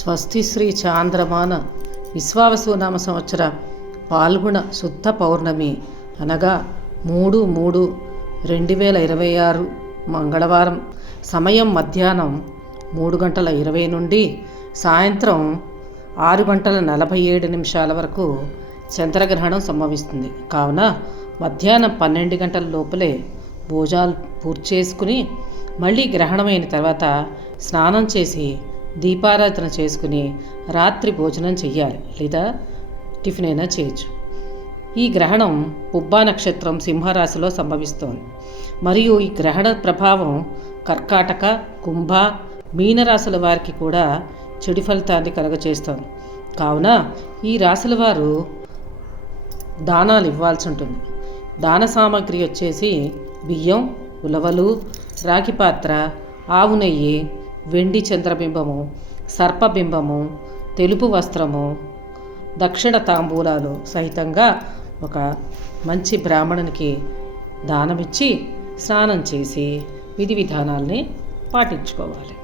స్వస్తి శ్రీ చాంద్రమాన విశ్వావసునామ సంవత్సర పాల్గొన శుద్ధ పౌర్ణమి అనగా 3/3/2026 మంగళవారం. సమయం మధ్యాహ్నం 3:20 నుండి సాయంత్రం 6:47 వరకు చంద్రగ్రహణం సంభవిస్తుంది. కావున మధ్యాహ్నం 12 గంటల లోపలే భోజనాలు పూర్తి చేసుకుని మళ్ళీ గ్రహణమైన తర్వాత స్నానం చేసి దీపారాధన చేసుకుని రాత్రి భోజనం చెయ్యాలి, లేదా టిఫిన్ అయినా చేయొచ్చు. ఈ గ్రహణం పుబ్బా నక్షత్రం సింహరాశిలో సంభవిస్తోంది. మరియు ఈ గ్రహణ ప్రభావం కర్కాటక, కుంభ, మీనరాశుల వారికి కూడా చెడు ఫలితాన్ని కలుగచేస్తోంది. కావున ఈ రాశుల వారు దానాలు ఇవ్వాల్సి ఉంటుంది. దాన సామాగ్రి వచ్చేసి బియ్యం, ఉలవలు, రాగి పాత్ర, ఆవు నెయ్యి, వెండి చంద్రబింబము, సర్పబింబము, తెలుపు వస్త్రము, దక్షిణ తాంబూలాలు సహితంగా ఒక మంచి బ్రాహ్మణునికి దానమిచ్చి స్నానం చేసి విధి విధానాల్ని పాటించుకోవాలి.